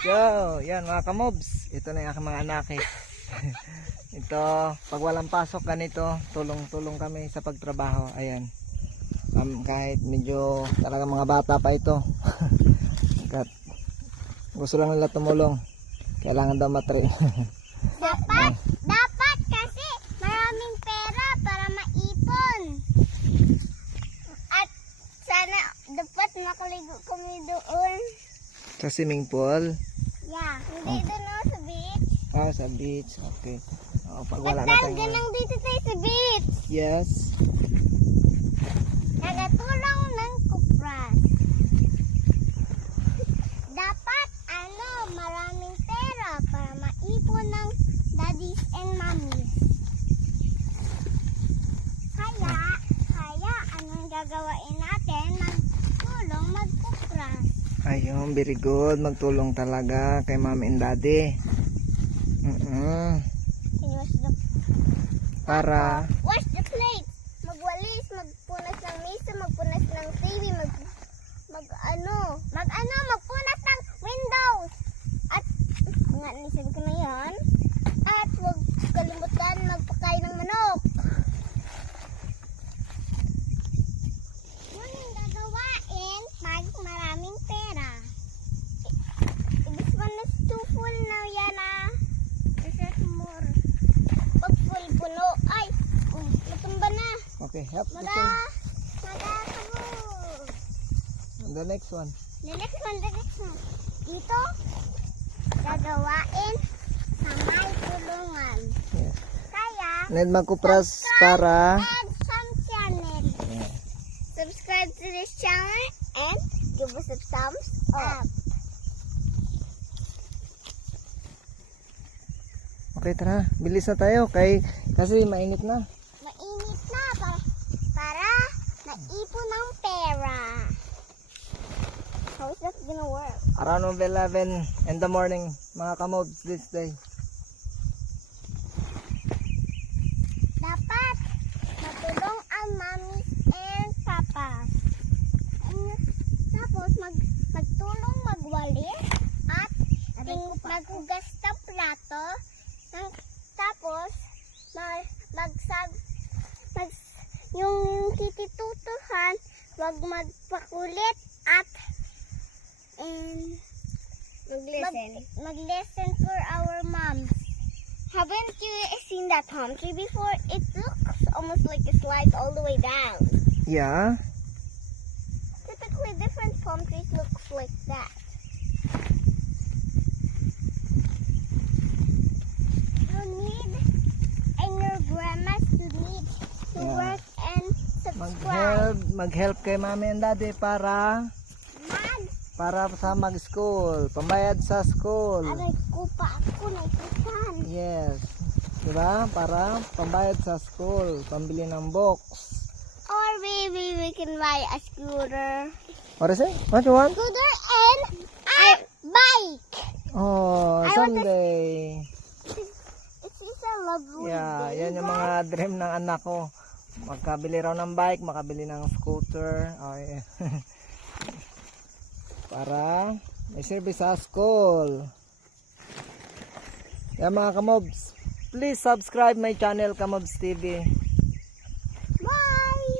go! Yan mga kamobs. Ito na yung aking mga anak eh. Ito, pag walang pasok ganito, tulong-tulong kami sa pagtrabaho. Ayan. Um, kahit medyo talaga mga bata pa ito. Kat, gusto lang nila tumulong. Kailangan daw matrain. Dapat, dapat kasi maraming pera para maipon. At sana dapat makaligo kami doon. sa swimming pool. Doon no, sa beach. Ah, sa beach. Okay. Oh, pag wala na tayong... lang dito tayo sa beach. Yes. Nagatulong ng kupras. Dapat, ano, maraming pera para maipon ng daddies and mommies. Kaya, kaya, anong gagawain natin? Magtulong magkupras. Ayun, very good. Magtulong talaga kay mami and daddy. Wash the, Para, wash the plates? Magwalis, magpunas ng mesa, magpunas ng TV, mag, mag ano, mag ano, magpunas ng windows. At, nga, nisabi ko na yan. At huwag kalimutan magpakain ng manok. Yun yung gagawain pag maraming pera. This one is too full now, Yana. This is more. Pag full puno, ay, um, matumba na. Help this Mada, one. madakabo. And the next one. The next one, the next one. Dito, gagawain sa may tulungan. Yes. Kaya, Need magkupras para... Yeah. Subscribe to this channel and give us a thumbs up. Okay, tara. Bilis na tayo. Kay, kasi mainit na. Mainit na para, para maipon ng pera. How is that gonna work? Around of 11 in the morning, mga kamobs this day. Dapat matulong ang mami and papa. And, tapos mag, magtulong magwalis magpakulit at and mag, mag-listen for our moms. Haven't you seen that palm tree before? It looks almost like it slides all the way down. Yeah. Typically, different palm trees looks like that. You need, Mag-help, mag-help kay mami and daddy para para sa mag-school, pambayad sa school. aray ko pa ako nakikitan. Yes. Diba? Para pambayad sa school, pambili ng books. Or maybe we can buy a scooter. What is it? What you want? Scooter and a bike. Oh, I someday. It's just a lovely Yeah, day. yan yung mga dream ng anak ko. Magkabili raw ng bike, makabili ng scooter. Yeah. Para may service sa school. Yan mga kamobs. Please subscribe my channel, Kamobs TV. Bye!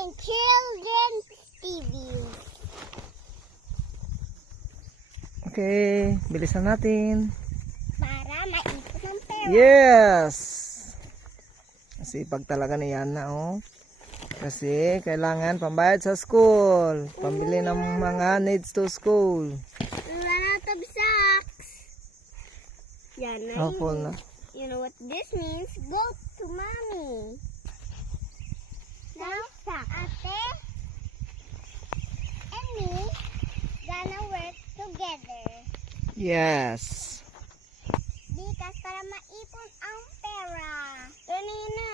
And Children's TV. Okay, bilisan natin. Para maipon ng pera. Yes! Sipag talaga ni Yana, oh. Kasi kailangan pambayad sa school. Pambili ng mga needs to school. A lot of socks. Yan na Oh, full na. You know what this means? Go to mommy. Now, ate and me gonna work together. Yes. kanina.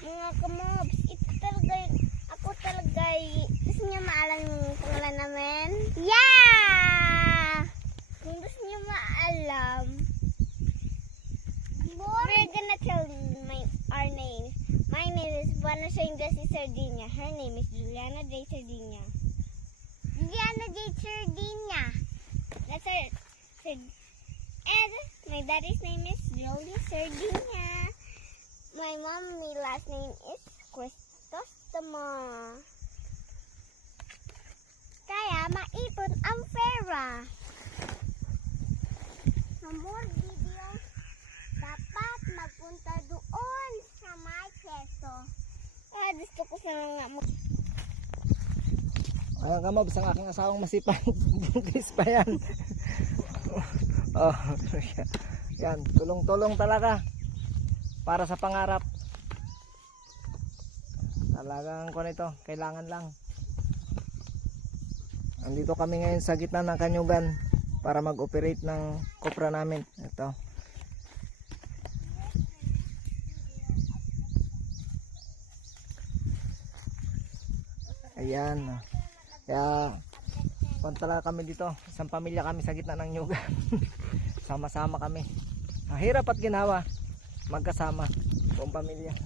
Mga kamobs, ito talaga, ako talaga, eh. gusto niyo maalam yung pangalan namin? Yeah! Kung gusto niyo maalam, More? we're gonna tell my, our name. My name is Buona Shangasi Sardinia. Her name is Juliana J. Sardinia. Juliana J. Sardinia. That's her. And my daddy's name is Jolie Sardinia. My mommy last name is Christostoma. Kaya maipon ang pera. For more videos, dapat magpunta doon sa my peso. Ah, gusto ko sa mga mag- Ayan ka mobs, ang aking asawang masipag. Buntis pa yan. oh, yan, tulong-tulong talaga. Para sa pangarap. Talagang ko nito, kailangan lang. Andito kami ngayon sa gitna ng kanyugan para mag-operate ng kopra namin. Ito. Ayan. Kaya talaga kami dito, isang pamilya kami sa gitna ng nyugan. Sama-sama kami. Mahirap at ginawa magkasama buong pamilya.